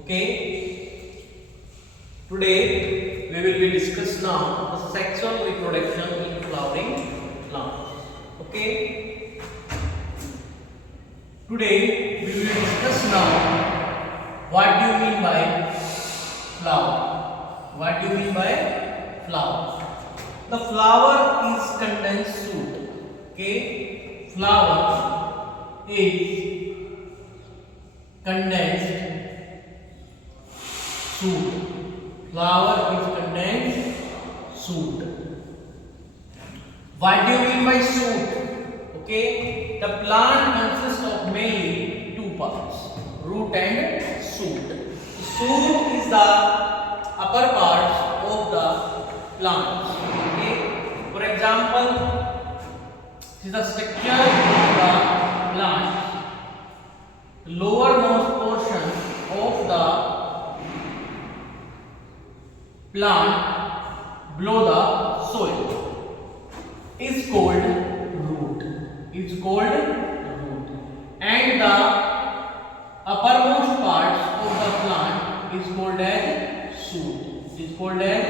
Okay. Today we will be discuss now the sexual reproduction in flowering plants. Okay. Today we will discuss now what do you mean by flower. What do you mean by flower? The flower is condensed shoot. Okay. Flower is condensed shoot. Flower is condensed shoot. What do you mean by shoot? Okay, the plant consists of mainly two parts, root and shoot. Shoot is the upper parts of the plant. Okay, for example, this is the structure of the plant. The lowermost portion of the plant below the soil is called root. Is called root, and the uppermost parts of the plant is called as shoot. Is called as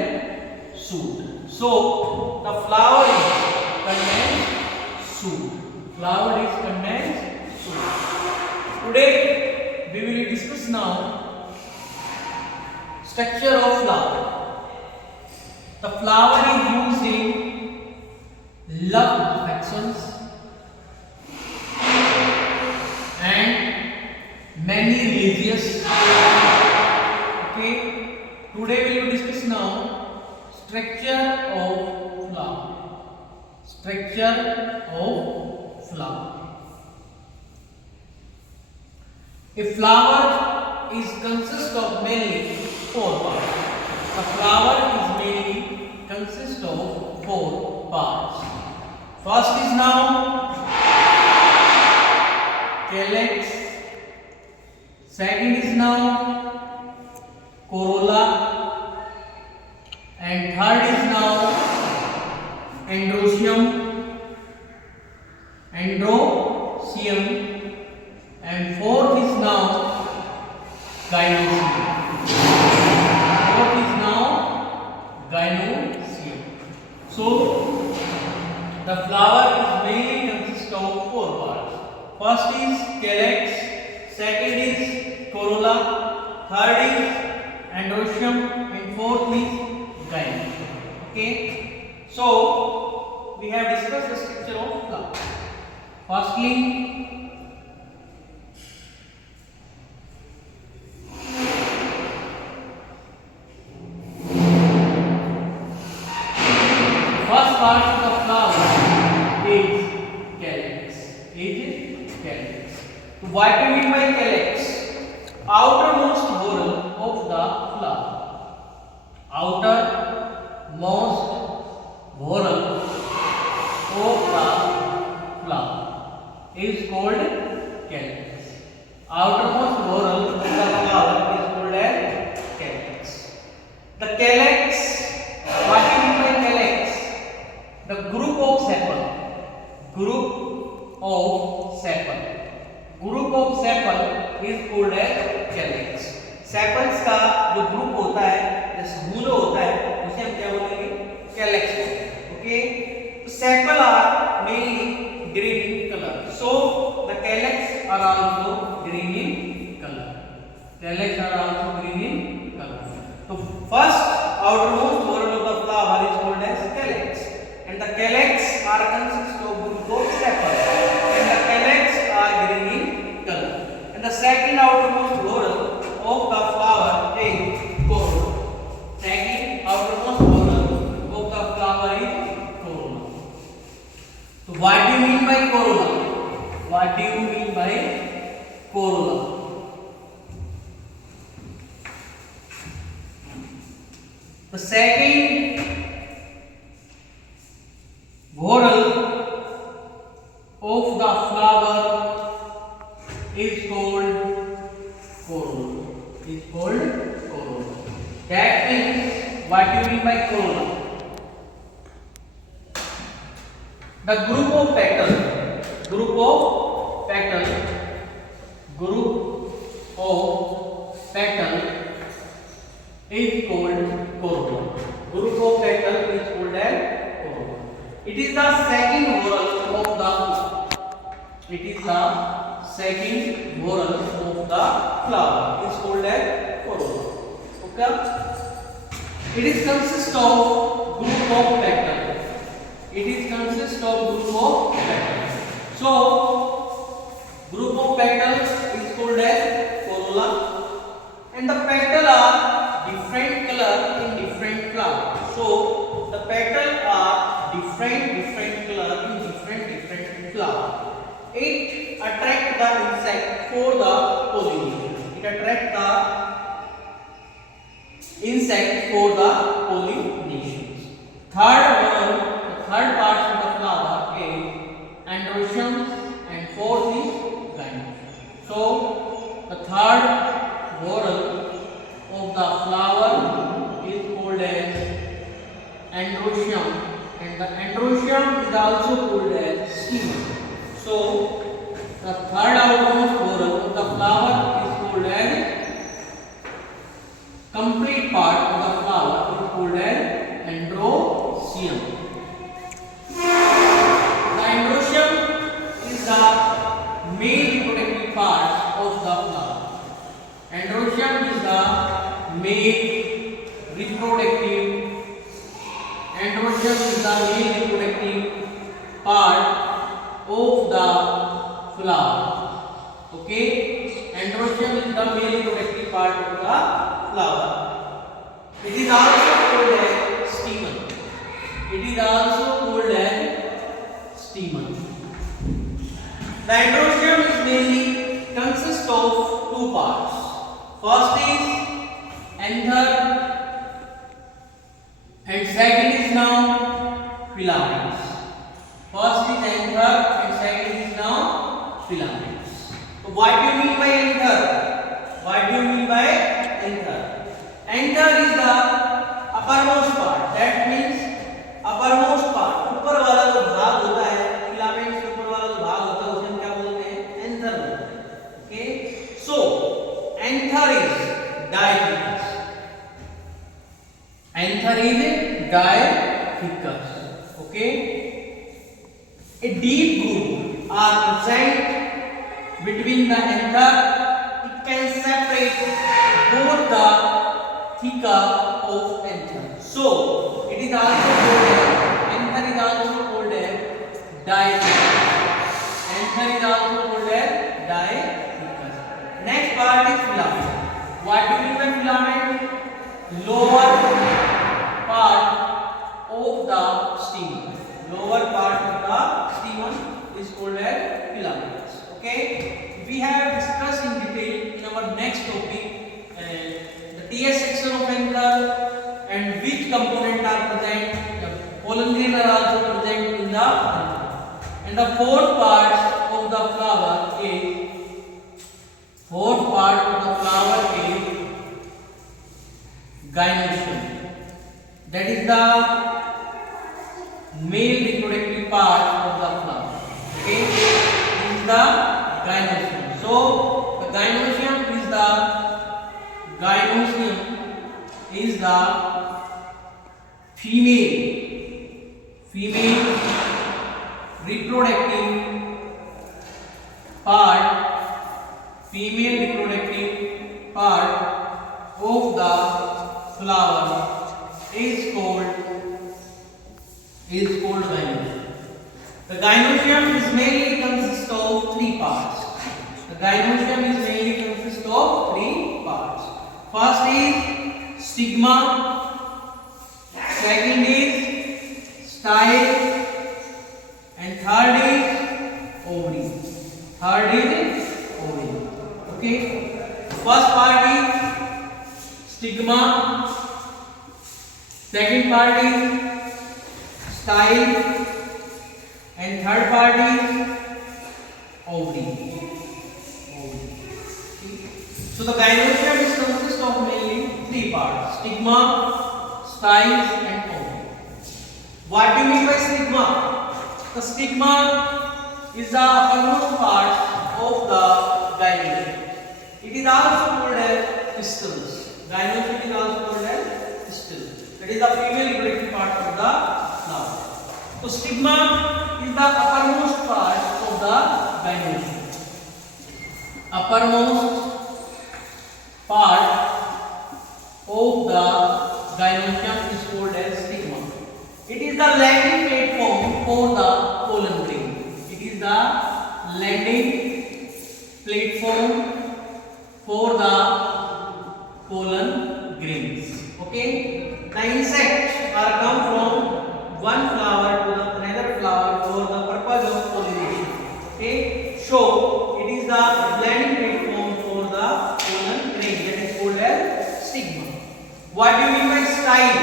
shoot. So the flower is condensed shoot. Flower is condensed shoot. Today we will discuss now structure of flower. The flower is used in love affections and many religious. Okay, today we will discuss now structure of flower. Structure of flower. A flower is consist of mainly four parts. A flower is mainly consists of four parts. First is now calyx. Second is now corolla, and third is now androecium, and fourth is now gynoecium. Gynoecium. So the flower is mainly consists of four parts. First is calyx, second is corolla, third is androecium, and fourth is gynoecium. Okay. So we have discussed the structure of flower. Firstly, first part of the flower is calyx. So what do you mean by calyx? Outermost whorl of the flower. Outermost whorl of the flower is called calyx. Outermost whorl of the flower is called as calyx. The calyx. What do you mean by calyx? The group of sepal. Group of sepal. Group of sepal is called as calyx. Sepals का जो group होता है, जो समूह होता है, उसे हम क्या बोलेंगे? कैलेक्स बोलेंगे. ओके, तो sepal are mainly green in colour. So the calyx are also green in colour. Calyx are also green in color. So first outermost whorl of the flower is called as calyx, and the calyx are consist of group of sepals, and the calyx are green in color. And the second outermost whorl of the flower is corolla. Second outermost whorl of the flower is corolla. So what do you mean by corolla? What do you mean by corolla? The second whorl of the flower is called corolla. Is called corolla. That means, what do you mean by corolla? The group of petals. Group of petal is called corolla. Group of petal is called as corolla. It is the second whorl of the. It is the second whorl of the flower. It is called as corolla. Okay. It is consist of group of petal. It is consist of group of petal. So group of petals is called as corolla, and the petal are different color in different flower. So the petal are different color in different flower. It attract the insect for the pollination. It attract the insect for the pollination. The third part of the flower is androecium, and fourth is gynoecium. So the third whorl of the flower is called as androecium, and the androecium is also called as stigma. So the third outermost whorl of the flower is called as complete part of the flower is called as androecium. The androecium is the male reproductive part of the flower. Androecium is the male reproductive. Androecium is the male reproductive part of the flower. Okay, androecium is the male reproductive part of the flower. It is also called as stamen. It is also called as stamen. The androecium is mainly consists of two parts. First is anther, and second is now filaments. First is anther and second is now filaments. So what do you mean by anther? What do you mean by anther? Anther is the uppermost part. That means uppermost part. ऊपर वाला जो भाग होता है, filament के ऊपर वाला जो भाग होता है उसे हम क्या बोलते हैं? एंथर बोलते हैं. Okay. So anther is diathecous. Anther is diathecous. Okay. A deep groove are present between the anther. It can separate both the theca of anther. So it is also called as anther is also called as diathecous. Anther is also called as diathecous. Next part is filament. What do you mean by filament? Lower part of the stamen. Lower part of the stamen is called as filaments. Okay, we have discussed in detail in our next topic the TS section of anther and which component are present. The pollen grain are also present in the anther. And the fourth part of the flower is gynoecium. That is the male reproductive part of the flower. Okay, this is the gynoecium. So the gynoecium is the female reproductive part of the flower is called gynoecium. The gynoecium is mainly consists of three parts. First is stigma, second is style, and third is ovary. Okay. First part is stigma, second part is style, and third part is ovary. So the gynoecium is consists of mainly three parts: stigma, styles, and ovary. What do you mean by stigma? The stigma is the uppermost part of the gynoecium. It is also called as gynoecium. Uppermost part of the gynoecium is called as stigma. It is the landing platform for the pollen grain. It is the landing platform for the pollen grains. Okay. The insects are come from one flower to the another flower for the purpose of pollination. Okay. So it is the landing platform for the pollen grain, that is called as stigma. What do you mean by style?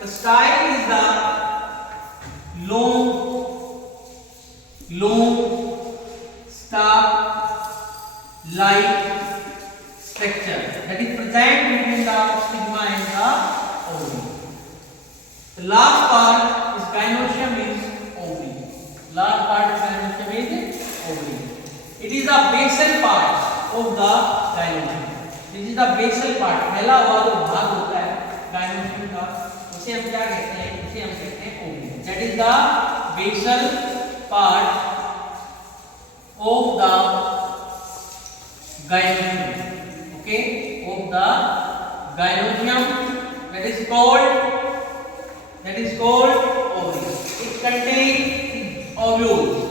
The style is the long stalk-like structure that is present between the stigma and the ovary. The last part is gynoecium is ovary. Last part of gynoecium is ovary. It is the basal part of the gynoecium. This is the basal part. पहला वाला जो भाग होता है gynoecium का, उसे हम क्या कहते हैं? उसे हम कहते हैं ovary. That is the basal part of the gynoecium. Okay, of the gynoecium, that is called ovary. It contains ovules.